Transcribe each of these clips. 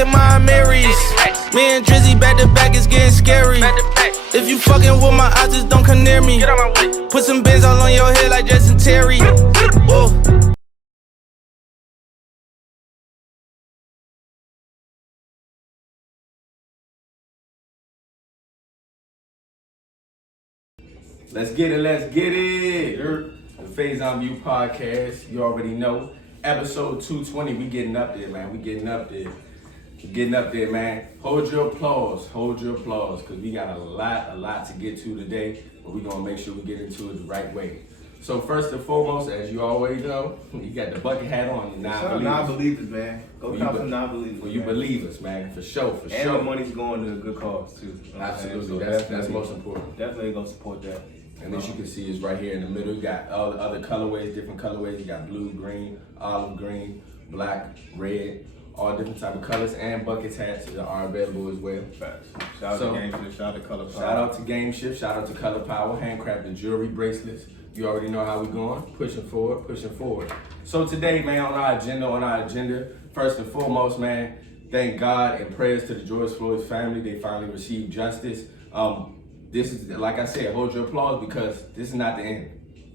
in my Marys. Me and Drizzy back to back, it's getting scary. If you fucking with my eyes, just don't come near me. Put some bins all on your head like Justin Terry. Whoa. Let's get it. The Faison View podcast, you already know. Episode 220, we getting up there, man. We getting up there, man. Hold your applause, because we got a lot to get to today, but we're gonna make sure we get into it the right way. So first and foremost, as you always know, you got the bucket hat on, you non-believers, man. Go cop some non-believers. Well, you believers, man, for sure. And the money's going to a good cause, too. Absolutely, so that's most important. Definitely gonna support that. And as you can see, is right here in the middle. You got all the other colorways, different colorways. You got blue, green, olive green, black, red, all different type of colors, and buckets hats that are available as well. Facts. Shout out to Game Shift, shout out to Color Power. Shout out to Game Shift, shout out to Color Power, handcrafted jewelry bracelets. You already know how we going, pushing forward. So today, man, on our agenda, first and foremost, man, thank God and prayers to the George Floyd family. They finally received justice. This is, like I said, hold your applause, because this is not the end.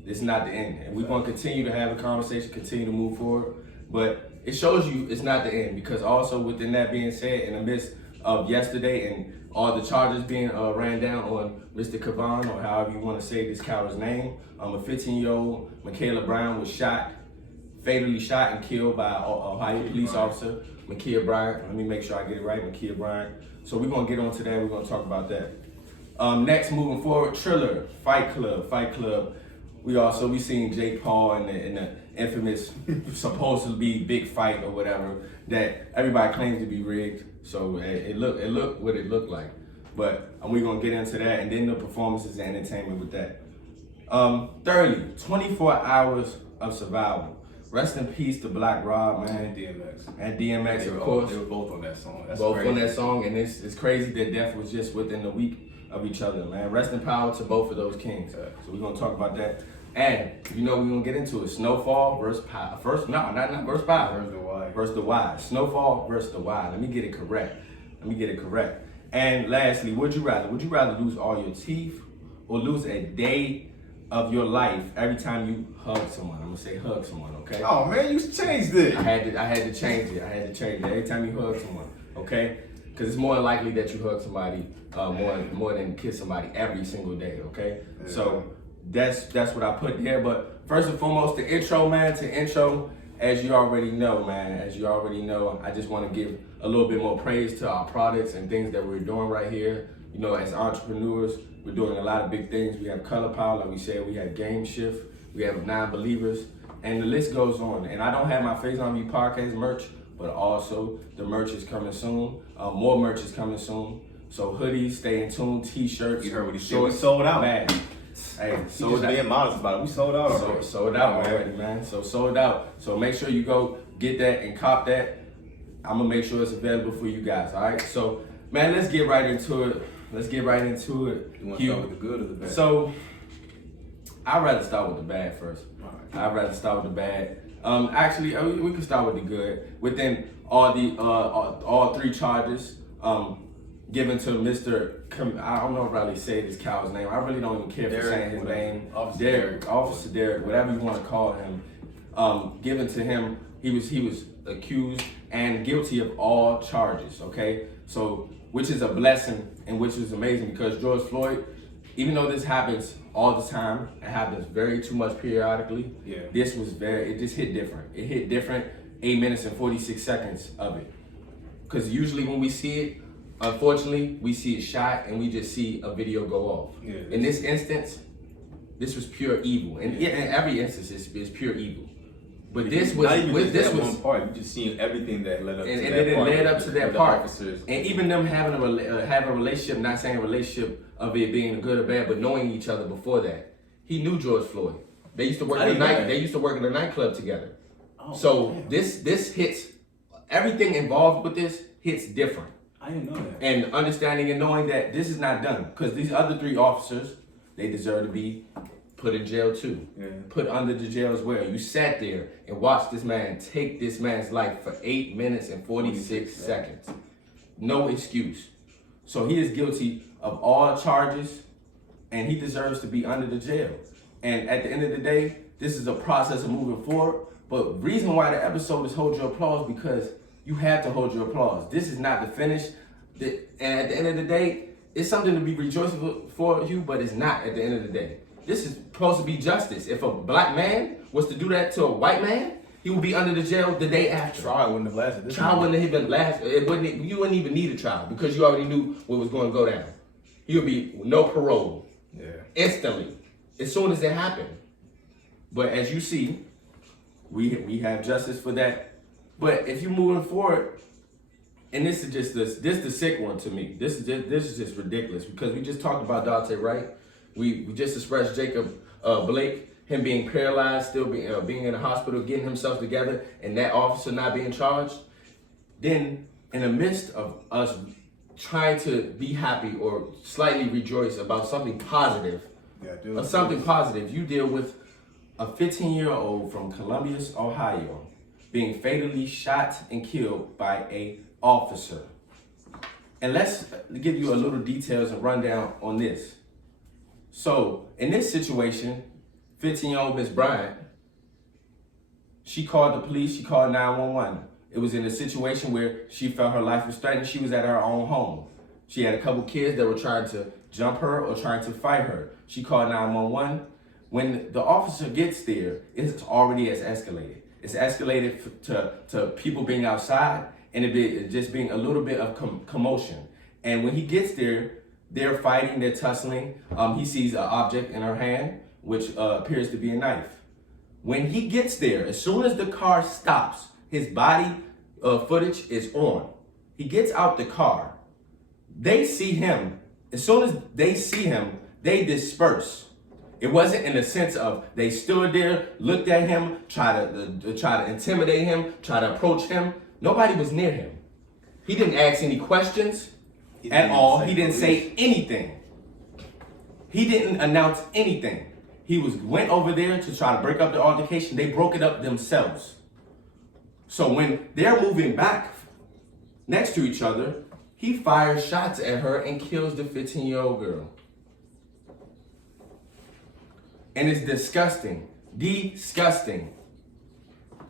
And we're going to continue to have a conversation, continue to move forward. But it shows you it's not the end, because also within that being said, in the midst of yesterday and all the charges being ran down on Mr. Chauvin, or however you want to say this coward's name, a 15-year-old Makiyah Bryant was fatally shot and killed by a Ohio police officer, Makiyah Bryant. Let me make sure I get it right, Makiyah Bryant. So we're going to get on to that. We're going to talk about that. Next, moving forward, Triller Fight Club. We seen Jake Paul in the infamous, supposed to be big fight or whatever that everybody claims to be rigged. So it looked what it looked like. But we're gonna get into that, and then the performances and entertainment with that. Thirdly, 24 hours of survival. Rest in peace to BlackRob, man. And DMX, of course. They were both on that song. That's both crazy. on that song, and it's crazy that death was just within a week of each other, man. Rest in power to both of those kings. So we're gonna talk about that. And we're gonna get into it. Snowfall versus Power. Versus the Why. Snowfall versus the Why. Let me get it correct. And lastly, would you rather lose all your teeth or lose a day of your life every time you hug someone? I'm gonna say hug someone, okay? Oh man, you changed it. I had to change it. Every time you hug someone, okay? Because it's more likely that you hug somebody more than kiss somebody every single day, okay? Yeah. So that's what I put there. But first and foremost, the intro, man. As you already know, man. I just want to give a little bit more praise to our products and things that we're doing right here. You know, as entrepreneurs, we're doing a lot of big things. We have Color Power, like we said. We have Game Shift. We have Non-Believers, and the list goes on. And I don't have my Faison View podcast merch, but also the merch is coming soon. More merch is coming soon. So hoodies, stay in tune, t-shirts. You heard what he said. We sold out. Man. Hey, sold out. Being modest about it. We sold out already. Sold out already, man. So sold out. So make sure you go get that and cop that. I'm gonna make sure it's available for you guys. All right. So, man, let's get right into it. You want to start with the good or the bad? So, I'd rather start with the bad first. All right. I'd rather start with the bad. Actually, we can start with the good. Within all three charges given to Mr. I don't know if I really say this cow's name. I really don't even care for saying his name. Officer Derek, whatever you want to call him. Given to him, he was accused and guilty of all charges. Okay, so which is a blessing and which is amazing, because George Floyd, even though this happens all the time, it happens very too much periodically. Yeah. It just hit different. It hit different. 8 minutes and 46 seconds of it. Because usually when we see it, unfortunately, we see it shot and we just see a video go off. Yeah, in this instance, this was pure evil. And in every instance, it's pure evil. But this was one part. You just seen everything that led up to that part. And it led up to that part. Officers. And even them having a relationship, not saying a relationship of it being good or bad, but knowing each other before that. He knew George Floyd. They used to work in a nightclub together. Oh, so damn. this hits, everything involved with this hits different. I didn't know that. And understanding and knowing that this is not done, because these other three officers, they deserve to be put in jail too. Yeah. Put under the jail as well. You sat there and watched this man take this man's life for 8 minutes and 46 seconds. No excuse. So he is guilty of all charges, and he deserves to be under the jail. And at the end of the day, this is a process of moving forward. But reason why the episode is hold your applause, because you have to hold your applause. This is not the finish. And at the end of the day, it's something to be rejoicing for you, but it's not at the end of the day. This is supposed to be justice. If a black man was to do that to a white man, he would be under the jail the day after. Trial wouldn't have lasted. Trial wouldn't have even lasted. You wouldn't even need a trial because you already knew what was going to go down. He would be no parole. Yeah. Instantly, as soon as it happened. But as you see, we have justice for that. But if you're moving forward, and this is just this the sick one to me. This is just ridiculous because we just talked about Dante, right? We just expressed Jacob Blake, him being paralyzed, still being in the hospital, getting himself together, and that officer not being charged. Then, in the midst of us trying to be happy or slightly rejoice about something positive, you deal with a 15-year-old from Columbus, Ohio, being fatally shot and killed by a officer. And let's give you a little details and rundown on this. So in this situation, 15-year-old Miss Bryant, she called the police, she called 911. It was in a situation where she felt her life was threatened. She was at her own home. She had a couple kids that were trying to jump her or trying to fight her. She called 911. When the officer gets there, it's already escalated. It's escalated to people being outside and it just being a little bit of commotion. And when he gets there, they're fighting, they're tussling. He sees an object in her hand, which appears to be a knife. When he gets there, as soon as the car stops, his body footage is on. He gets out the car. They see him. As soon as they see him, they disperse. It wasn't in the sense of they stood there, looked at him, try to intimidate him, try to approach him. Nobody was near him. He didn't ask any questions at all. He didn't say anything. He didn't announce anything. He went over there to try to break up the altercation. They broke it up themselves. So when they're moving back next to each other, he fires shots at her and kills the 15-year-old girl. And it's disgusting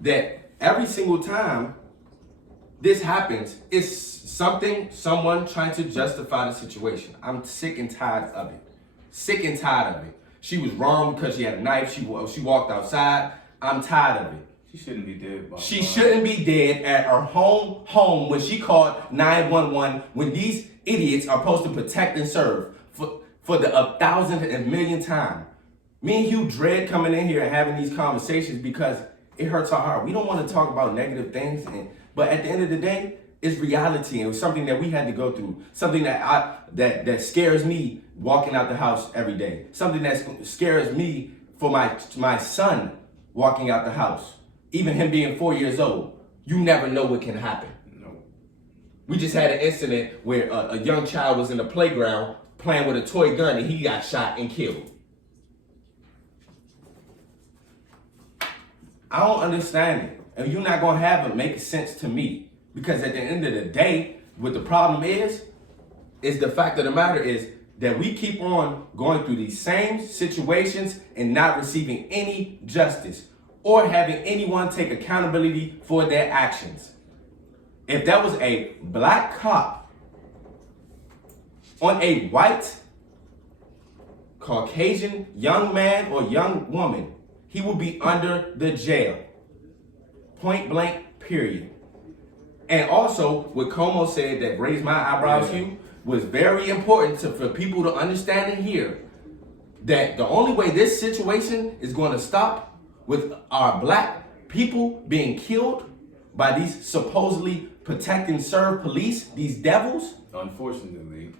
that every single time this happens, it's someone trying to justify the situation. I'm sick and tired of it. Sick and tired of it. She was wrong because she had a knife. She walked outside. I'm tired of it. She shouldn't be dead. She shouldn't be dead at her home when she called 911 when these idiots are supposed to protect and serve for the 1,000th and millionth time. Me and Hugh dread coming in here and having these conversations because it hurts our heart. We don't want to talk about negative things, but at the end of the day, it's reality and it's something that we had to go through. Something that scares me walking out the house every day. Something that scares me for my son walking out the house. Even him being 4 years old. You never know what can happen. No. We just had an incident where a young child was in the playground playing with a toy gun and he got shot and killed. I don't understand it. And you're not going to have it make sense to me. Because at the end of the day, what the problem is the fact of the matter is that we keep on going through these same situations and not receiving any justice or having anyone take accountability for their actions. If that was a black cop on a white, Caucasian young man or young woman, he will be under the jail. Point blank, period. And also, what Como said that raised my eyebrows, Hugh, was very important for people to understand and hear that the only way this situation is going to stop with our black people being killed by these supposedly protect and serve police, these devils. Unfortunately,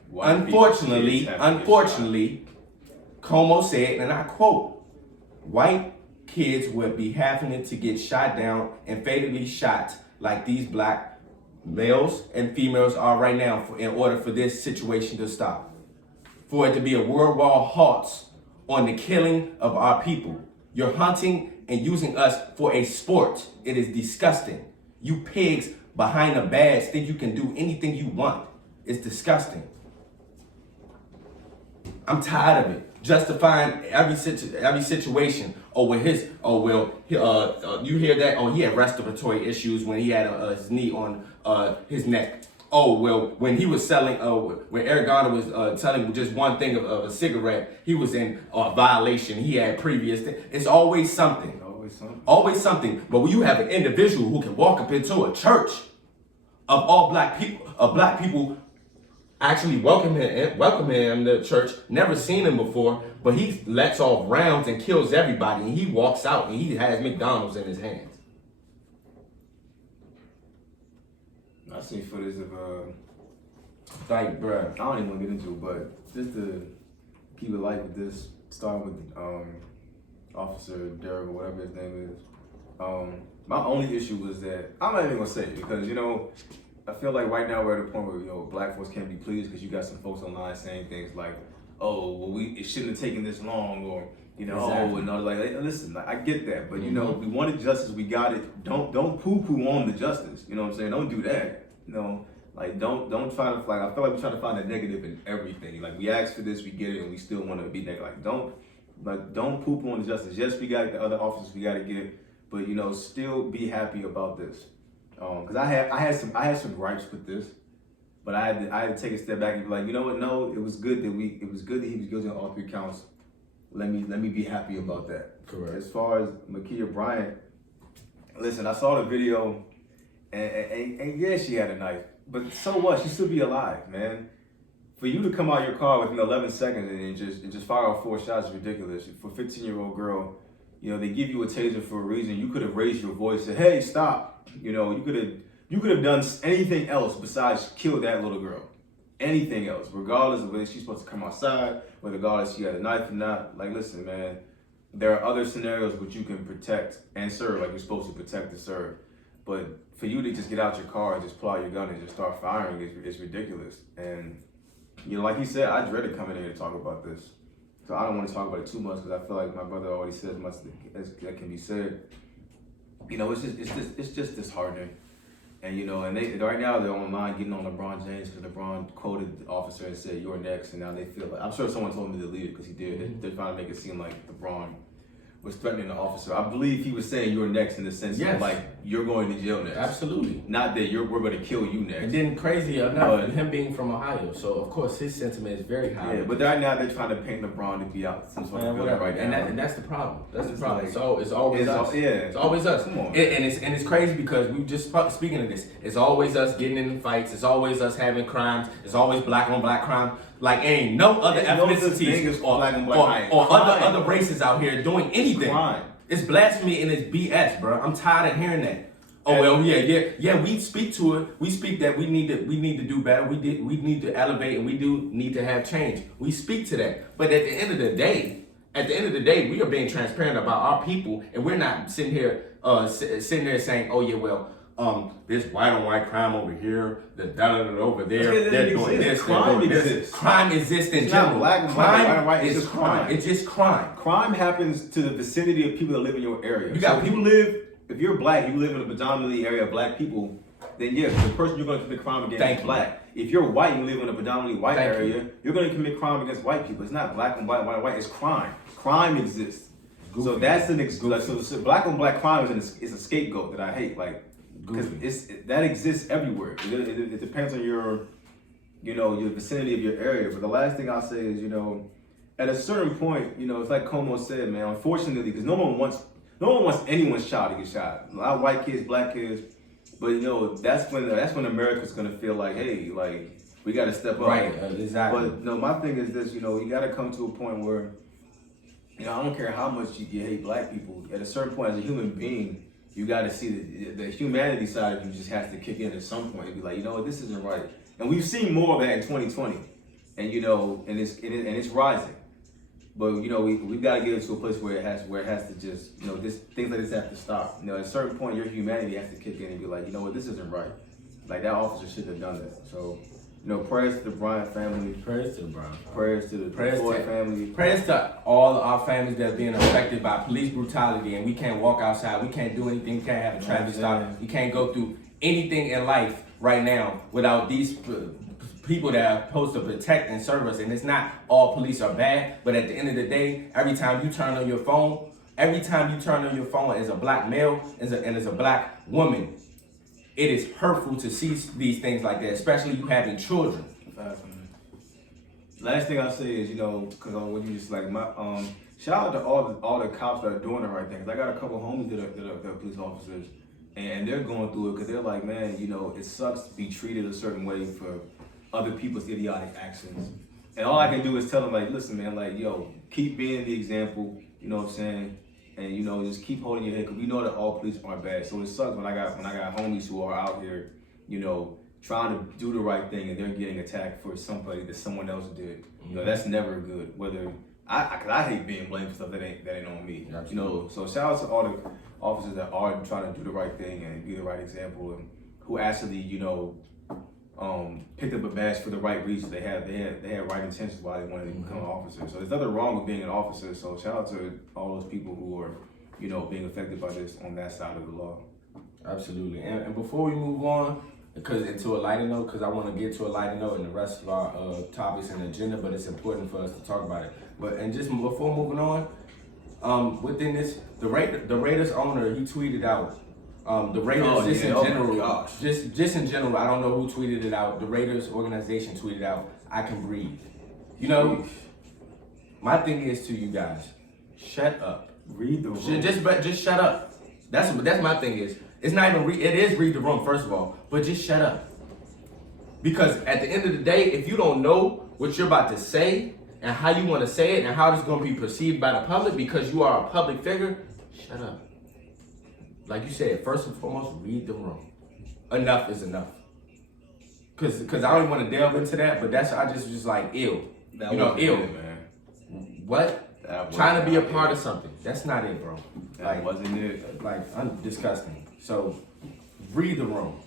Como said, and I quote, white kids would be having to get shot down and fatally shot like these black males and females are right now in order for this situation to stop. For it to be a worldwide halt on the killing of our people. You're hunting and using us for a sport. It is disgusting. You pigs behind the badge think you can do anything you want. It's disgusting. I'm tired of it. Justifying every situation. You hear that? Oh, he had respiratory issues when he had his knee on his neck. Oh, well, when he was selling, when Eric Garner was telling just one thing of a cigarette, he was in violation. He had previous things. It's always something. Always something. But when you have an individual who can walk up into a church of all black people actually welcome him to church, never seen him before, but he lets off rounds and kills everybody, and he walks out and he has McDonald's in his hands. I seen footage of Like, bruh. I don't even want to get into it, but just to keep it light with this, starting with Officer Derek or whatever his name is. My only issue was that I'm not even gonna say it because I feel like right now we're at a point where black folks can't be pleased because you got some folks online saying things like, "Oh, well, it shouldn't have taken this long," or Exactly. "Oh," and all like, listen, I get that, but we wanted justice, we got it. Don't poo-poo on the justice. You know what I'm saying? Don't do that. Like don't try to I feel like we're trying to find a negative in everything. Like we asked for this, we get it, and we still want to be negative. Like don't poo-poo on the justice. Yes, we got the other officers we got to get, but still be happy about this. Because I had some gripes with this, but I had to take a step back and be like, you know what? No, it was good that he was guilty on all 3 counts. Let me be happy about that. Correct. As far as Makiyah Bryant, listen, I saw the video, and yeah, she had a knife, but so what? She still be alive, man. For you to come out your car within 11 seconds and just fire off 4 shots is ridiculous. For a 15-year-old girl, they give you a taser for a reason. You could have raised your voice and said, "Hey, stop." You could have done anything else besides kill that little girl. Anything else, regardless of whether she's supposed to come outside, whether regardless she had a knife or not. Like, listen, man, there are other scenarios which you can protect and serve, like you're supposed to protect and serve. But for you to just get out your car and just pull out your gun and just start firing is ridiculous. And like he said, I dreaded coming here to talk about this. So I don't want to talk about it too much because I feel like my brother already said as much as that can be said. It's just disheartening. And and right now they're online getting on LeBron James because LeBron quoted the officer and said, "You're next," and now they feel like, I'm sure someone told him to delete it because he did. They're trying to make it seem like LeBron was threatening the officer. I believe he was saying "you're next" in the sense of like you're going to jail next. Absolutely. Not that we're going to kill you next. And then crazy enough, him being from Ohio, so of course his sentiment is very high. Yeah, but right now they're trying to paint LeBron to be out some sort of villain right now. And that's the problem. That's the problem. So it's always us. It's always us. Come on. And it's crazy because we just speaking of this. It's always us getting in fights. It's always us having crimes. It's always black on black crime. Like ain't no other ethnicities or other races out here doing anything. Crime. It's blasphemy and it's BS, bro. I'm tired of hearing that. Oh well, yeah. We speak to it. We speak that we need to do better. We need to elevate, and we do need to have change. We speak to that. But at the end of the day, we are being transparent about our people, and we're not sitting here saying, "Oh yeah, well, there's white on white crime over here, the over there. They're doing this. Crime exists. Crime exists in general. Not black and crime white. It's just crime. It's just crime. Crime happens to the vicinity of people that live in your area. You got people live. If you're black, you live in a predominantly area of black people, then yes, the person you're going to commit crime against is black. If you're white and you live in a predominantly white area, you're going to commit crime against white people. It's not black and white. It's crime. Crime exists. Goofy. So that's so black on black crime is a scapegoat that I hate. Like, because that exists everywhere. It depends on your vicinity of your area. But the last thing I'll say is, at a certain point, it's like Como said, man. Unfortunately, because no one wants anyone's child to get shot. A lot of white kids, black kids, but that's when America's gonna feel like, hey, like we gotta step up. Right, exactly. But no, my thing is this, you gotta come to a point where, I don't care how much you hate black people. At a certain point, as a human being, you gotta see the humanity side of you just has to kick in at some point and be like, this isn't right. And we've seen more of that in 2020, and and it's rising. But we've got to get into a place where it has to just things like this have to stop. At a certain point, your humanity has to kick in and be like, this isn't right. Like that officer shouldn't have done that. So Prayers to the Bryant family. Prayers to the Bryant. Prayers to the Floyd family. Prayers to all of our families that are being affected by police brutality, and we can't walk outside, we can't do anything, we can't have a traffic stop, we can't go through anything in life right now without these people that are supposed to protect and serve us. And it's not all police are bad, but at the end of the day, every time you turn on your phone as a black male and as a black woman, it is hurtful to see these things like that, especially you having children. Last thing I say is, because when you just like shout out to all the cops that are doing the right things. I got a couple homies that are police officers, and they're going through it because they're like, man, it sucks to be treated a certain way for other people's idiotic actions. And all I can do is tell them, like, listen, man, like, keep being the example. You know what I'm saying? And just keep holding your head, because we know that all police aren't bad. So it sucks when I got homies who are out here, trying to do the right thing and they're getting attacked for somebody that someone else did. That's never good. Whether cause I hate being blamed for stuff that ain't on me. Absolutely. So shout out to all the officers that are trying to do the right thing and be the right example, and who actually picked up a badge for the right reasons. They had right intentions why they wanted to become an officer. So there's nothing wrong with being an officer. So shout out to all those people who are, being affected by this on that side of the law. Absolutely. And before we move on, into a lighter note, because I want to get to a lighter note in the rest of our topics and agenda, but it's important for us to talk about it. And just before moving on, within this, the Raiders owner, he tweeted out. The Raiders, in general, just in general, I don't know who tweeted it out. The Raiders organization tweeted out, "I can breathe." My thing is to you guys, shut up. Read the room. Just shut up. That's my thing is. It's not even it is read the room first of all, but just shut up. Because at the end of the day, if you don't know what you're about to say and how you want to say it and how it's going to be perceived by the public because you are a public figure, shut up. Like you said, first and foremost, read the room. Enough is enough. Cause I don't even want to delve into that, but I just like ill. Ill. It, man. What? Trying to be a part of something. That's not it, bro. That wasn't it. Disgusting. So, read the room.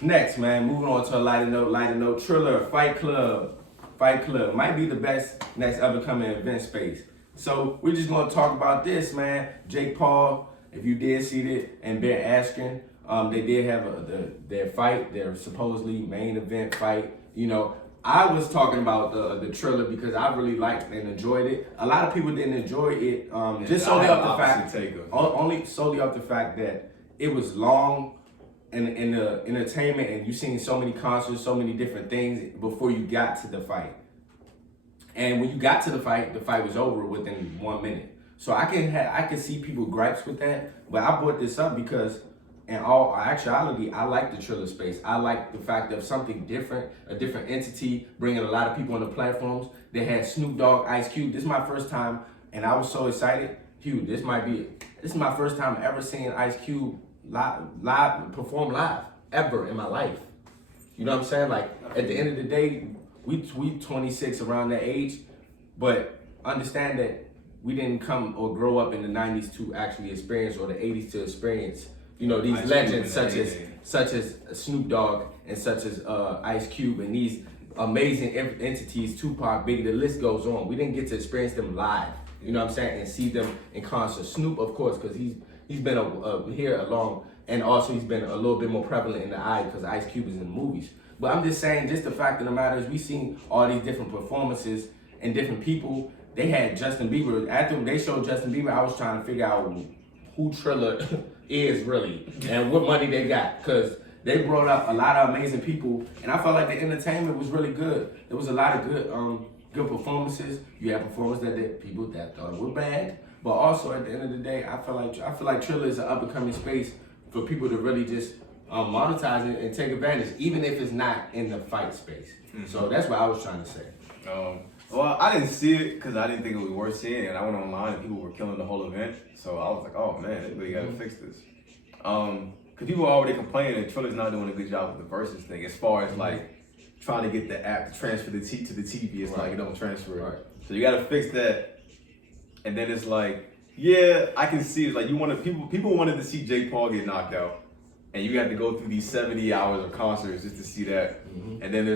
Next, man, moving on to a lighter note. Triller Fight Club might be the best next upcoming event space. So, we're just going to talk about this, man. Jake Paul, if you did see it, and Ben Askren, they did have their fight, their supposedly main event fight. I was talking about the Triller because I really liked and enjoyed it. A lot of people didn't enjoy it, just solely off the fact that it was long in the entertainment, and you seen so many concerts, so many different things before you got to the fight. And when you got to the fight was over within 1 minute. So I can see people gripes with that, but I brought this up because in all actuality, I like the Triller space. I like the fact of something different, a different entity, bringing a lot of people on the platforms. They had Snoop Dogg, Ice Cube. This is my first time, and I was so excited. This is my first time ever seeing Ice Cube perform live, ever in my life. You know what I'm saying? Like, at the end of the day, we 26 around that age, but understand that we didn't come or grow up in the 90s to actually experience, or the 80s to experience these legends such as Snoop Dogg and such as Ice Cube and these amazing entities, Tupac, Biggie, the list goes on. We didn't get to experience them live, you know what I'm saying, and see them in concert. Snoop, of course, because he's been here along, and also he's been a little bit more prevalent in the eye because Ice Cube is in the movies. But I'm just saying, just the fact of the matter is we seen all these different performances and different people. They had Justin Bieber. After they showed Justin Bieber, I was trying to figure out who Triller is really and what money they got, because they brought up a lot of amazing people, and I felt like the entertainment was really good. There was a lot of good performances. You had performances that people that thought were bad, but also at the end of the day, I feel like Triller is an up and coming space for people to really just monetize it and take advantage, even if it's not in the fight space. Mm-hmm. So that's what I was trying to say. Well, I didn't see it because I didn't think it was worth seeing, and I went online and people were killing the whole event. So I was like, oh man, they really gotta fix this. Because people are already complaining that Triller's not doing a good job with the versus thing, as far as like trying to get the app to transfer to the TV. It's like it don't transfer. Right. So you gotta fix that. And then it's like, yeah, I can see it. Like people wanted to see Jake Paul get knocked out. and you got to go through these 70 hours of concerts just to see that. And then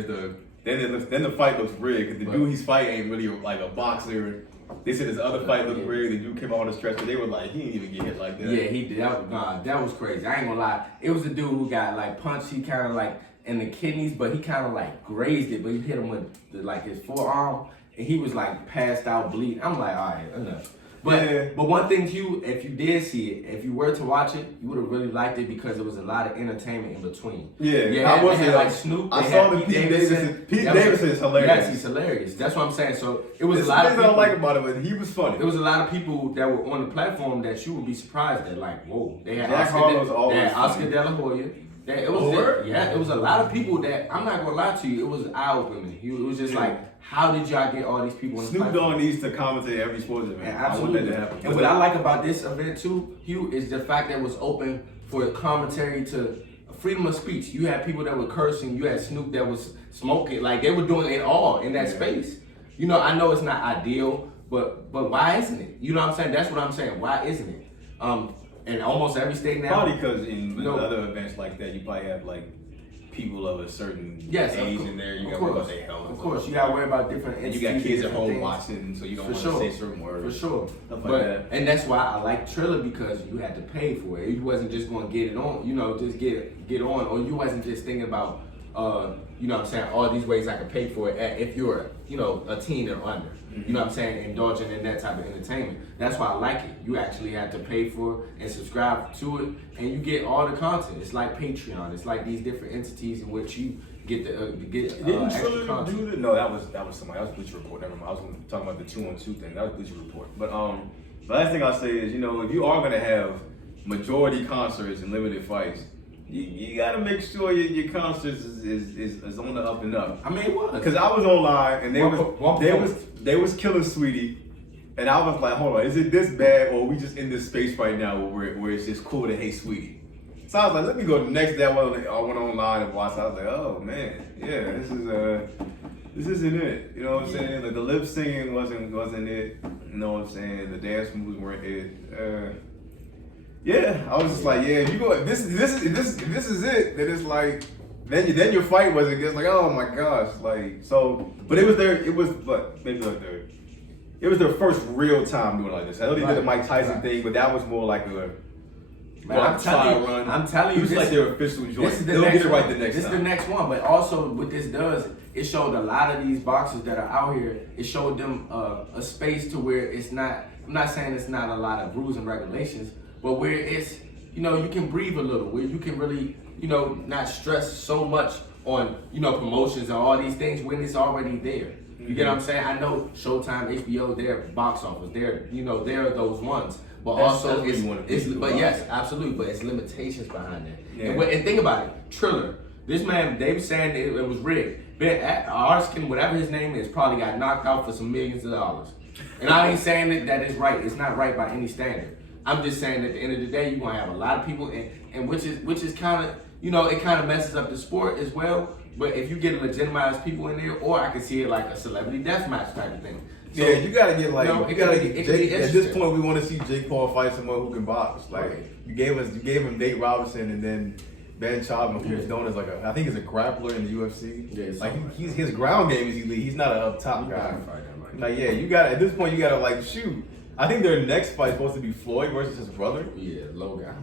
then the fight looks rigged because the dude he's fighting ain't really like a boxer. They said his other fight looked rigged. The dude came out on the stretch, but they were like, he didn't even get hit like that. Yeah, he did. That was crazy. I ain't gonna lie. It was a dude who got like punched. He kind of like in the kidneys, but he kind of like grazed it. But he hit him with like his forearm, and he was like passed out, bleeding. I'm like, all right, enough. But one thing, Hugh, if you did see it, if you were to watch it, you would have really liked it because there was a lot of entertainment in between. I was like Snoop. I saw the Pete Davidson. Pete Davidson is hilarious. Yes, he's hilarious. That's what I'm saying. So it was a lot of people. I don't like about it, but he was funny. There was a lot of people that were on the platform that you would be surprised at. Like, whoa, they had Oscar De La Hoya. It was a lot of people that, I'm not gonna lie to you, it was eye-opening. It was just like, how did y'all get all these people on the Snoop Dogg needs to commentate every sports event. Absolutely. And what I like about this event too, Hugh, is the fact that it was open for commentary to freedom of speech. You had people that were cursing, you had Snoop that was smoking, like they were doing it all in that space. You know, I know it's not ideal, but why isn't it? You know what I'm saying? That's what I'm saying. Why isn't it? In almost every state now. Probably because in other events like that, you probably have like people of a certain age in there. You got to worry about their health. Of course, you got to worry about different entities. And you got kids at home watching, so you don't want to say certain words. For sure. Stuff like that. And that's why I like Triller, because you had to pay for it. You wasn't just going to get it on, you know, just get on. Or you wasn't just thinking about, you know what I'm saying, all these ways I could pay for it if you're, you know, a teen or under. You know what I'm saying? Indulging in that type of entertainment. That's why I like it. You actually have to pay for and subscribe to it, and you get all the content. It's like Patreon. It's like these different entities in which you get the extra content. No, that was somebody. That was Bleacher Report. Never mind. I was talking about the 2-on-2 thing. That was Bleacher Report. But the last thing I'll say is, you know, if you are gonna have majority concerts and limited fights, you gotta make sure your concerts is on the up and up. I mean, it was. Because I was online and they was killing Sweetie, and I was like, hold on, is it this bad, or are we just in this space right now where it's just cool to hate Sweetie? So I was like, let me go the next day. I went online and watched. I was like, oh man, yeah, this isn't it. You know what I'm saying? Like the lip singing wasn't it. You know what I'm saying? The dance moves weren't it. Yeah, I was just like, yeah, if you go, this is it, then it's like, then your fight was against, like, oh my gosh, like, so, but it was their first real time doing like this. I know they did the Mike Tyson thing, but that was more like I'm telling you, this is like their official joint. They'll get it right the next time. This is the next one, but also what this does, it showed a lot of these boxers that are out here, it showed them a space to where it's not, I'm not saying it's not a lot of rules and regulations, but where it's, you know, you can breathe a little, where you can really, you know, not stress so much on, you know, promotions and all these things when it's already there. You get what I'm saying? I know Showtime, HBO, they're box office, they're those ones. But also yes, absolutely, but it's limitations behind that. Yeah. And think about it, Triller, this man, they were saying it was rigged. Arskin, whatever his name is, probably got knocked out for some millions of dollars. And I ain't saying that it's right. It's not right by any standard. I'm just saying at the end of the day, you're gonna have a lot of people, and which is kind of, you know, it kind of messes up the sport as well. But if you get legitimized people in there, or I could see it like a celebrity deathmatch type of thing. So, yeah, you gotta get like, you know, at this point, we want to see Jake Paul fight someone who can box. Like you gave him Nate Robinson, and then Ben Chauvin, who's known as I think he's a grappler in the UFC. Yeah, like his ground game is elite. He's not an up top guy. Like you got at this point, you gotta like shoot. I think their next fight is supposed to be Floyd versus his brother. Yeah, low guy.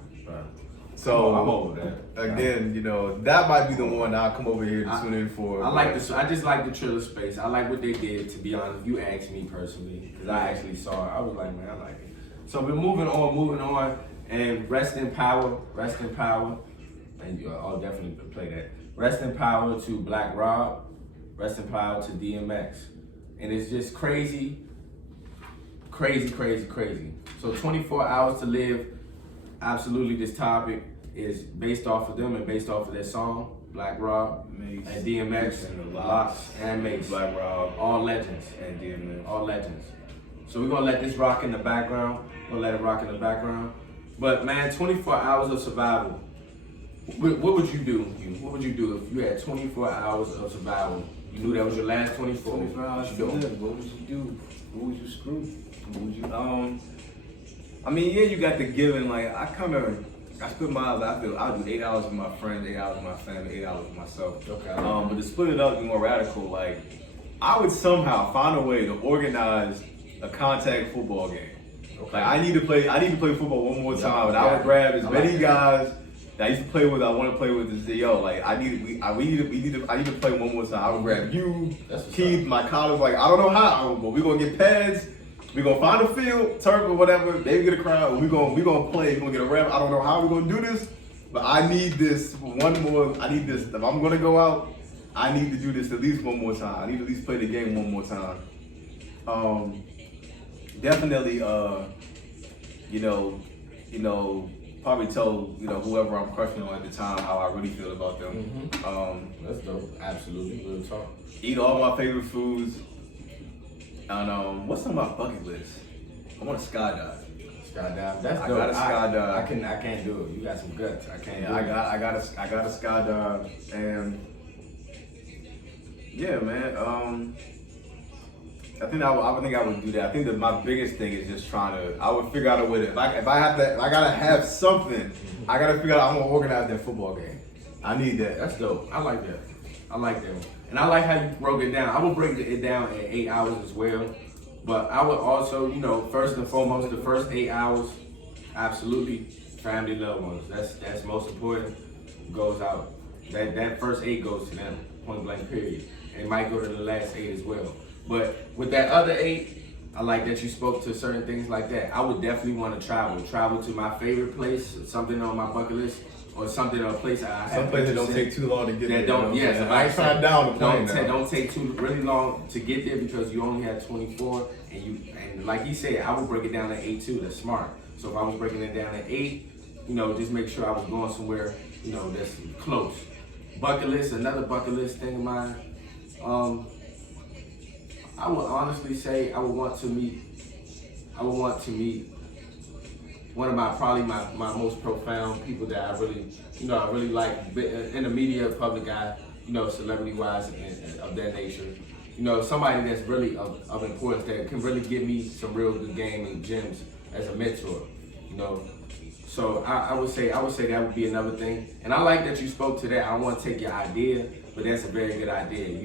So I'm over that. Again, you know, that might be the one I'll come over here to tune in for. I just like the Triller space. I like what they did, to be honest. You asked me personally, because I actually saw it. I was like, man, I like it. So we're moving on, and rest in power. And I'll definitely play that. Rest in power to BlackRob. Rest in power to DMX. And it's just crazy. So 24 hours to live. Absolutely, this topic is based off of them and based off of their song, BlackRob, and DMX, and Lox, and Mace. BlackRob, all legends. And DMX. All legends. So we're gonna let this rock in the background. But man, 24 hours of survival. What would you do? What would you do if you had 24 hours of survival? You knew that was your last 24 hours to live. What would you do? Who would you screw? Who would you, I mean, yeah, you got the given, like, I kind of I split miles. I'll do 8 hours with my friends, 8 hours with my family, 8 hours with myself. Okay. But to split it up, be more radical. Like, I would somehow find a way to organize a contact football game. Okay. Like, I need to play football one more time, and I would grab as many guys that I used to play with. I want to play with and say, yo, like, I need to play one more time. I would grab you, Keith, my college. Like, I don't know how, but we're gonna get pads. We're gonna find a field, turf or whatever, maybe get a crowd, and we're gonna play, we're gonna get a rep. I don't know how we're gonna do this, but I need this one more. I need this. If I'm gonna go out, I need to do this at least one more time. I need to at least play the game one more time. Definitely, probably tell, whoever I'm crushing on at the time how I really feel about them. That's dope. Absolutely. Real talk. Eat all my favorite foods. And what's on my bucket list? I want to skydive. Skydive. That's dope. I gotta skydive. I can't do it. You got some guts. I can't. Yeah, I gotta skydive, and yeah, man. I think I would do that. I think that my biggest thing is just I would figure out a way to, if I gotta have something, I gotta figure out I'm gonna organize that football game. I need that. That's dope. I like that. And I like how you broke it down. I would break it down in 8 hours as well. But I would also, first and foremost, the first 8 hours, absolutely, family, loved ones. That's most important. Goes out. That first 8 goes to them, point blank, period. And it might go to the last 8 as well. But with that other 8, I like that you spoke to certain things like that. I would definitely want to travel to my favorite place, something on my bucket list, or something, a place I have. Some places don't take too long to get there. Yes, I try down the plane now. Don't take too really long to get there because you only have 24, and like he said, I would break it down to 8 too. That's smart. So if I was breaking it down to 8, just make sure I was going somewhere, that's close. Bucket list, another bucket list thing of mine. I would honestly say I would want to meet one of my most profound people that I really like in the media, public eye, celebrity wise and of that nature. Somebody that's really of importance that can really give me some real good game and gems as a mentor. So I would say that would be another thing. And I like that you spoke to that. I don't want to take your idea, but that's a very good idea.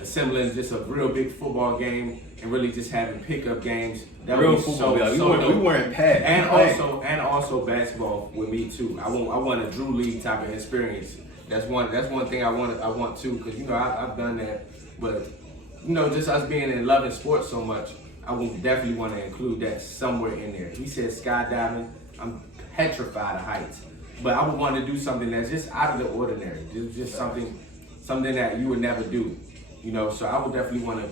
Assembling just a real big football game and really just having pickup games. That real would be football. so we weren't pads. And also basketball with me too. I want a Drew League type of experience. That's one thing I want too, because I've done that. But just us being in loving sports so much, I would definitely want to include that somewhere in there. He said skydiving. I'm petrified of heights, but I would want to do something that's just out of the ordinary. Just something that you would never do. So I would definitely want to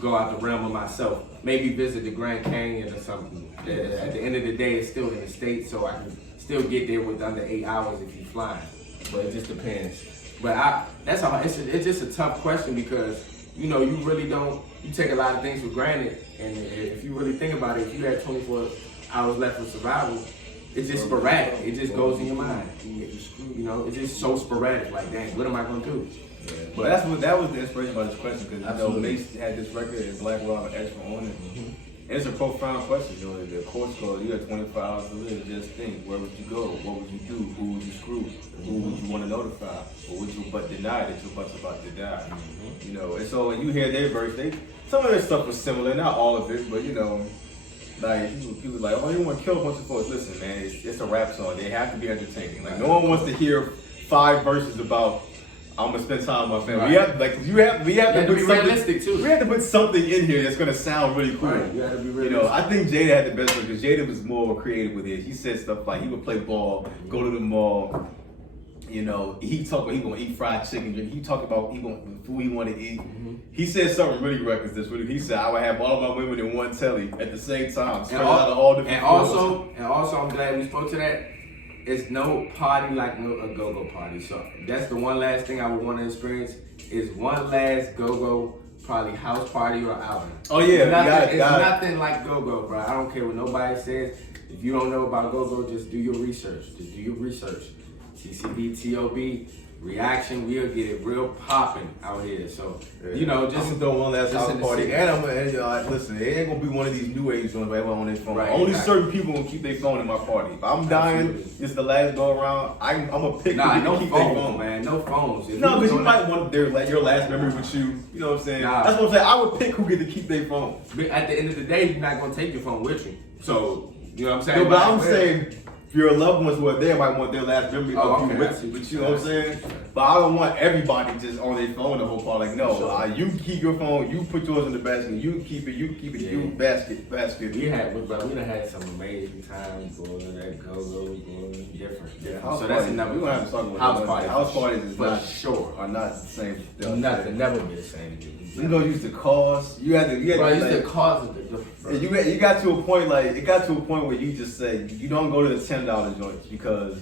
go out the realm of myself. Maybe visit the Grand Canyon or something. At the end of the day, it's still in the States, so I can still get there with under 8 hours if you're flying. But it just depends. But it's just a tough question because you really don't. You take a lot of things for granted, and if you really think about it, if you had 24 hours left for survival, it's just sporadic. It just goes in your mind. It's just so sporadic. Like, dang, what am I gonna do? Yeah. But that was the inspiration about this question because Mace had this record and BlackRob and Extra on it. And it's a profound question. The course code, you had 24 hours to live. Just think, where would you go? What would you do? Who would you screw? Who would you want to notify? Or would you but deny that your butt's about to die? And so when you hear their verse, some of their stuff was similar, not all of it, but like people like, oh, you want to kill a bunch of folks. Listen, man, it's a rap song. They have to be entertaining. Like no one wants to hear 5 verses about I'm gonna spend time with my family. Right. We have to be realistic too. We have to put something in here that's gonna sound really cool. Right. You have to be realistic. I think Jada had the best one because Jada was more creative with it. He said stuff like he would play ball, go to the mall. He talked about he gonna eat fried chicken. He talked about the food he want to eat. He said something really reckless. He said I would have all of my women in one telly at the same time. And also, I'm glad we spoke to that. It's no party like a go-go party. So that's the one last thing I would want to experience is one last go-go, probably house party or outing. Oh yeah, it's nothing like go-go, bro. I don't care what nobody says. If you don't know about go-go, just do your research. TCB, TOB, reaction. We'll get it real popping out here. So, you know, just I'm gonna throw one last just house in the party, city. and I'm gonna listen. It ain't gonna be one of these new age ones where everyone on their phone. Right, Only exactly. certain people gonna keep their phone in my party. If I'm dying, Absolutely. it's the last go around. I'm gonna pick. Nah, who no can keep their phones, man. No phones. If No, you because you doing might want your last memory with you. You know what I'm saying? Nah. That's what I'm saying. I would pick who get to keep their phone. But at the end of the day, you're not gonna take your phone with you. So, you know what I'm saying? No, but I'm saying your loved ones who are there might want their last memory Oh, of okay, you I see with you know what I'm saying? But I don't want everybody just on their phone the whole party. Like, no, Sure. you keep your phone, you put yours in the basket, you keep it, Yeah. you basket. We done had some amazing times, boy. That go, boy. Different. House So that's parties, another we don't have to talk about house that. parties. House parties is for not sure. are not the same. Nothing, never be the same. You know, used to cause. You had to. Bro, like, it's the cause of the difference. bro. you got to a point like it got to a point where you just say you don't go to the $10 joints because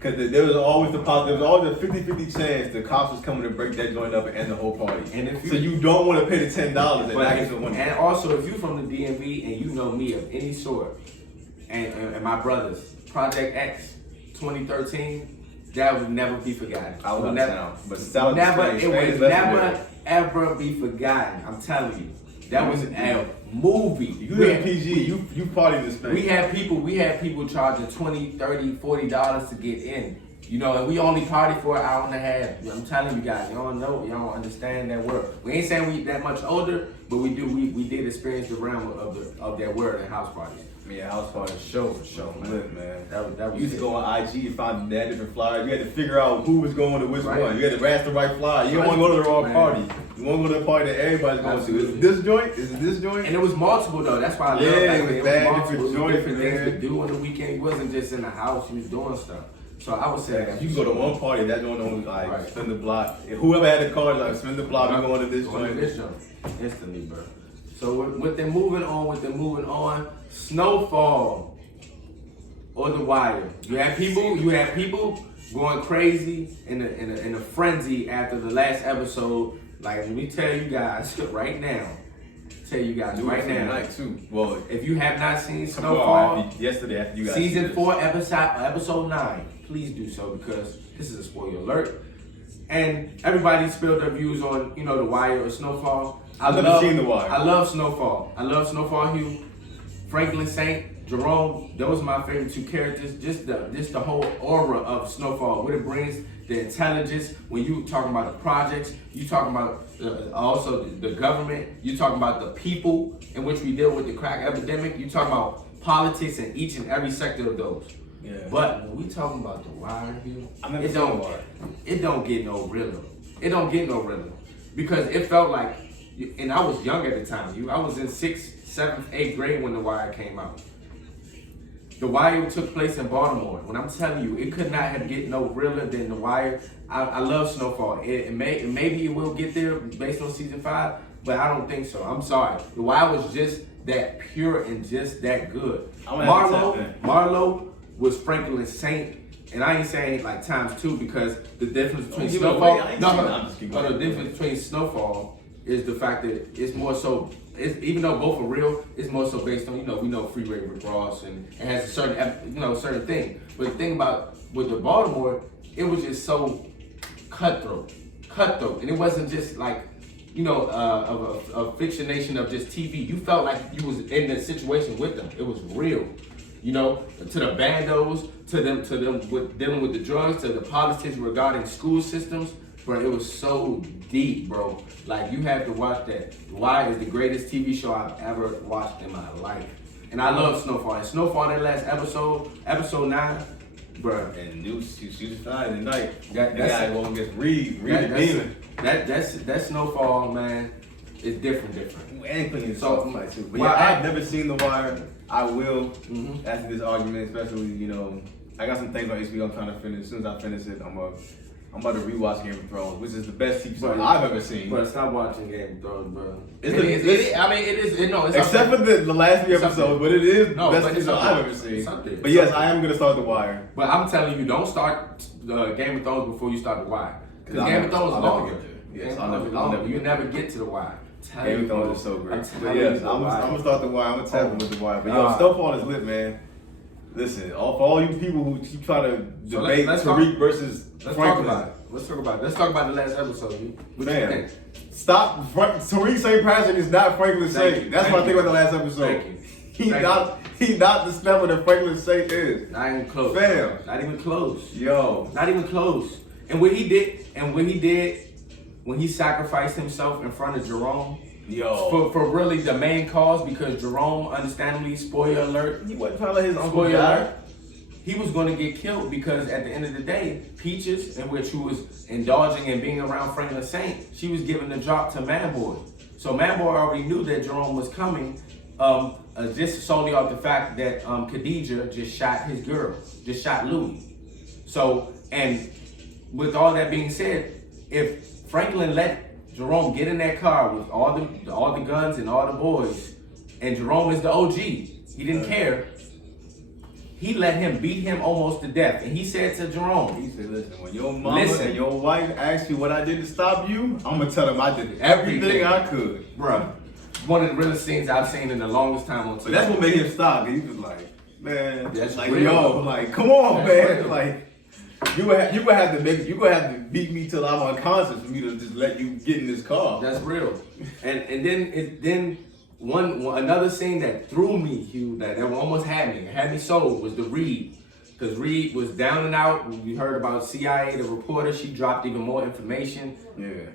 there was always there was always a 50-50 chance the cops was coming to break that joint up and end the whole party. And if so you don't want to pay the $10 and But not if- get the money. and also, if you from the DMV and you know me of any sort, and my brothers, Project X, 2013, that would never be forgotten. I It would would never, but South never, Spain, it Spain would is never legendary. ever be forgotten. I'm telling you, that was a movie. You live in PG, you party this thing. We had people charging $20, $30, $40 to get in. You know, and we only party for an hour and a half. I'm telling you guys, y'all know, y'all don't understand that word. We ain't saying we that much older, but we did experience the realm of that word in house parties. Yeah, house party Show, man. lit, man. That was You used to it. go on IG and find that different flyers. You had to figure out who was going to which Right. one. You had to ask the right flyer. You don't Right. want to go to the wrong Man. party. You want to go to the party that everybody's going to. Is Absolutely. it this joint? Is it this joint? And it was multiple though. That's why I love Yeah, that. it was It bad, multiple. different It was joints, different things man. to do on the weekend. You wasn't just in the house. You was doing stuff. So I would say that You can go to one party, that joint on like Right. spin the block. If whoever had the card, like spin the block, we going to this Going to joint. this joint instantly, bro. So with them moving on, Snowfall or The Wire. You had people going crazy in a frenzy after the last episode. Like, let me tell you guys right now. Tonight too. Well, If you have not seen Snowfall Snowfall, yesterday after you guys season see 4, episode 9, please do so because this is a spoiler alert. And everybody spilled their views on, The Wire or Snowfall. I've never seen The Wire. I love Snowfall. Hugh, Franklin Saint, Jerome. Those are my favorite 2 characters. Just the whole aura of Snowfall, what it brings, the intelligence. When you talking about the projects, you talking about also the government. You talking about the people in which we deal with the crack epidemic. You talking about politics in each and every sector of those. Yeah. But when we talking about The Wire, Hugh, I've never it seen don't The Wire. it don't get no realer. It don't get no realer because it felt like, and I was young at the time. I was in 6th, 7th, 8th grade when The Wire came out. The Wire took place in Baltimore. When I'm telling you, it could not have get no realer than The Wire. I love Snowfall. Maybe it will get there based on season 5, but I don't think so. I'm sorry. The Wire was just that pure and just that good. I'm gonna have to tap in. Marlo was Franklin Saint, and I ain't saying like ×2 because the difference between Don't give it Snowfall. away. I ain't seen it. I'm just keeping No, the going. difference between Snowfall is the fact that it's more so. Even though both are real, it's more so based on we know Freeway Rick Ross and it has a certain thing. But the thing about with the Baltimore, it was just so cutthroat, and it wasn't just like a fictionation of just TV. You felt like you was in the situation with them. It was real. To the bandos, to them with dealing with the drugs, to the politics regarding school systems. Bro, it was so deep, bro. Like, you have to watch that. Why is the greatest TV show I've ever watched in my life. And I love Snowfall. And Snowfall, that last episode 9, bro. And she was fine tonight. That's guy it. going against Reed the Demon. That Snowfall, man, is different. And clean So, so fight too. But well, yeah, I've never seen The Wire. I will Mhm. after this argument, especially I got some things on HBO I'm trying to finish. As soon as I finish it, I'm about to rewatch Game of Thrones, which is the best TV show I've ever seen. Bro, stop watching Game of Thrones, bro. It's It's except for the last few It's up episodes, there. but it is No, the but best it's TV show up I've there. ever seen. It's up there. But It's yes, up I am gonna start The Wire. But I'm telling you, don't start Game of Thrones before you start The Wire. Because I'll Game of never- Thrones is I'll never longer. get there. Yes, Game of I'll Thrones never- is I'll longer. never You get never get to The Wire. Tell Game you, of Thrones bro. is so great. I'm But telling yes, you, I'm The Wire. gonna start The Wire. I'm gonna tap in with The Wire. But yo, Nah. Snowfall is lit, man. Listen, for all you people who keep trying to So debate let's Tariq talk- versus Let's Franklin. talk about it. Let's talk about the last episode. What you think? Stop. Tariq St. Patrick is not Franklin Saint. That's what I think about the last episode. He's not the stammer that Franklin Saint is. Not even close. Fam. Not even close. Yo. Not even close. And what he did, when he sacrificed himself in front of Jerome, for really the main cause, because Jerome, understandably, spoiler alert, he wasn't trying to let his uncle die. He was going to get killed because at the end of the day, Peaches, in which he was indulging and being around Franklin Saint, she was giving the drop to Manboy. So Manboy already knew that Jerome was coming, just solely off the fact that Khadijah just shot his girl, just shot Louis. So, and with all that being said, if Franklin let Jerome get in that car with all the guns and all the boys, and Jerome is the OG, he didn't care. He let him beat him almost to death. And he said to Jerome, he said, listen, when your mama and your wife ask you what I did to stop you, I'm going to tell them I did everything I could. Bruh, one of the realest scenes I've seen in the longest time on TV. But that's what made him stop. He was like, man, that's like, real. yo, like, come on, man. Real. Like, you gonna have to beat me till I'm unconscious for me to just let you get in this car. That's real. And then another scene that threw me, Hugh, that almost had me sold, was the Reed. Because Reed was down and out. We heard about CIA, the reporter. She dropped even more information. Yeah.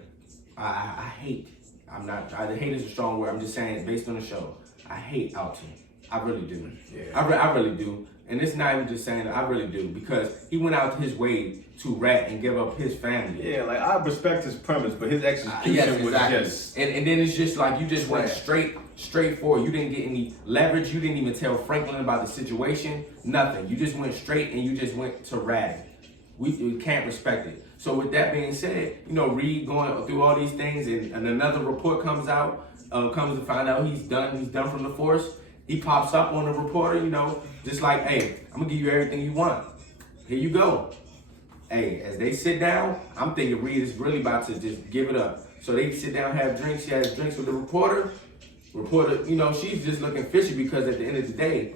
I hate. Hate is a strong word. I'm just saying, based on the show, I hate Alton. I really do. Yeah. I really do. And it's not even just saying that, I really do, because he went out his way to rat and give up his family. Yeah, like, I respect his premise, but his execution was just... And then it's just like, you just went straight forward. You didn't get any leverage. You didn't even tell Franklin about the situation. Nothing. You just went straight and you just went to ratting. We can't respect it. So with that being said, Reed going through all these things, and another report comes out, comes to find out he's done from the force. He pops up on the reporter, just like, hey, I'm gonna give you everything you want. Here you go. Hey, as they sit down, I'm thinking Reed is really about to just give it up. So they sit down, have drinks. She has drinks with the reporter. Reporter, she's just looking fishy, because at the end of the day,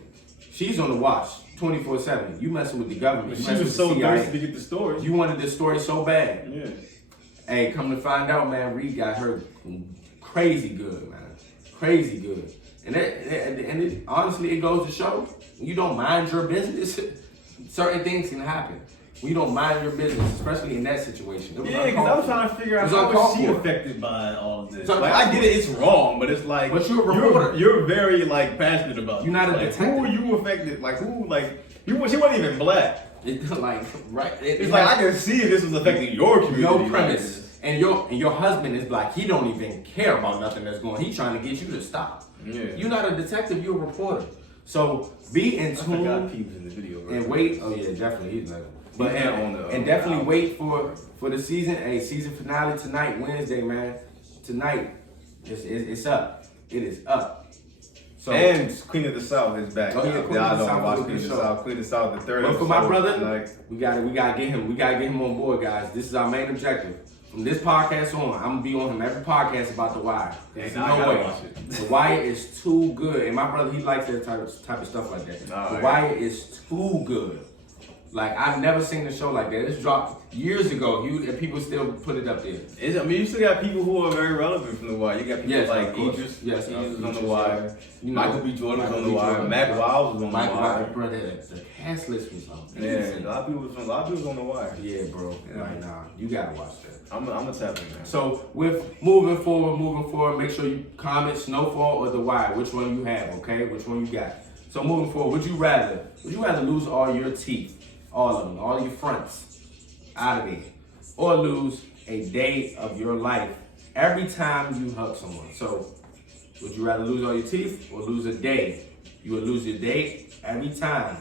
she's on the watch 24/7. You messing with the government. She was so thirsty to get the story. You wanted this story so bad. Yeah. Hey, come to find out, man, Reed got her crazy good, man. Crazy good. And honestly, it goes to show, when you don't mind your business, certain things can happen. When you don't mind your business, especially in that situation. Yeah, because I was trying to figure out how was she affected by all of this. So, like, I get it, it's wrong, but it's like, but you're a reporter. You're very, like, passionate about it. You're not a detective. Who are you affected? Like, who, like, she wasn't even black. It's like, right? It's like, I can see if this was affecting your community. No premise. And your husband is black. He don't even care about nothing that's going on. He's trying to get you to stop. Yeah. You're not a detective, you're a reporter. So be in tune in the video, and wait. Oh yeah, definitely. He's like, but and definitely wait for the season. Season finale tonight, Wednesday, man. Tonight, it's up. It is up. So, and Queen of the South is back. Oh yeah, Queen of the South. Queen of the South, the third. But for my brother, we gotta get him. We gotta get him on board, guys. This is our main objective. From this podcast on, I'm gonna be on him every podcast about The Wire. There's no way. The Wire is too good, and my brother, he likes that type of stuff like that. The Wire is too good. Like, I've never seen a show like that. It's dropped years ago, and people still put it up there. You still got people who are very relevant from The Wire. You got people like Idris. Yes, Idris is on The Wire. Michael B. Jordan's on The Wire. Mac Wiles was on The Wire. Brother, the cast list was on. Yeah, a lot of people was on The Wire. Yeah, bro. Yeah. Right now, you gotta watch that. I'm a tap in, man. So with moving forward, make sure you comment Snowfall or The Wire. Which one you have, okay? Which one you got? So moving forward, would you rather lose all your teeth? All of them, all your fronts out of there, or lose a day of your life every time you hug someone? So, would you rather lose all your teeth or lose a day? You would lose your day every time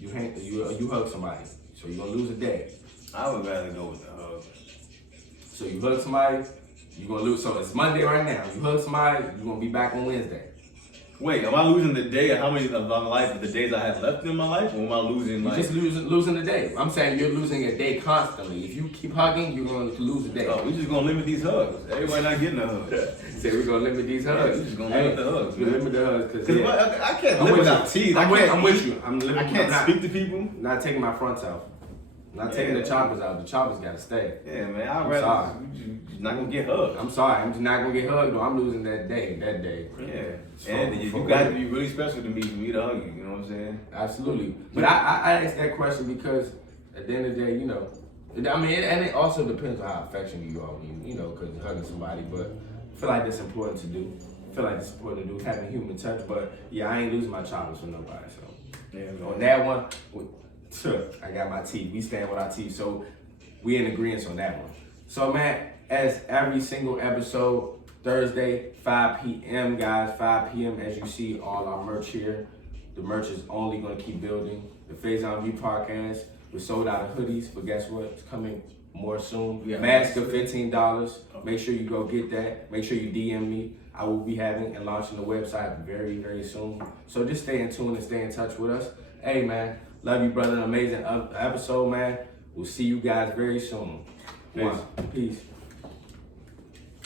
you hug somebody. So you're gonna lose a day. I would rather go with the hug. So you hug somebody, you're gonna lose. So it's Monday right now. You hug somebody, you're gonna be back on Wednesday. Wait, am I losing the day of how many of my life, of the days I have left in my life, or am I losing like... You're just losing the day. I'm saying you're losing a day constantly. If you keep hugging, you're going to lose a day. Oh, we're just going to limit these hugs. Everybody not getting a hug. Say we're going to limit these hugs. We're just going to limit the hugs. We're limit the hugs. Because I can't live without teeth. I'm with you. I can't speak to people. Not taking my fronts out. Not taking the choppers out. The choppers gotta stay. Yeah, man. I'd rather you're not gonna get hugged. I'm sorry. I'm just not gonna get hugged. Though. I'm losing that day. Yeah. And you got to be really special to me for me to hug you. You know what I'm saying? Absolutely. But I asked that question because at the end of the day, you know, I mean, and it also depends on how affectionate you are, you know, because you're hugging somebody. But I feel like that's important to do. I feel like it's important to do, having human touch. But yeah, I ain't losing my choppers for nobody. So Yeah, on that one, I got my teeth. We stand with our teeth. So we in agreement on that one. So man, as every single episode, Thursday, 5 p.m., guys, 5 p.m. As you see all our merch here. The merch is only going to keep building. The Faison View podcast, we sold out of hoodies, but guess what? It's coming more soon. Yeah. Mask of $15. Make sure you go get that. Make sure you DM me. I will be having and launching the website very, very soon. So just stay in tune and stay in touch with us. Hey, man, love you, brother. Amazing episode, man. We'll see you guys very soon. Peace. Peace.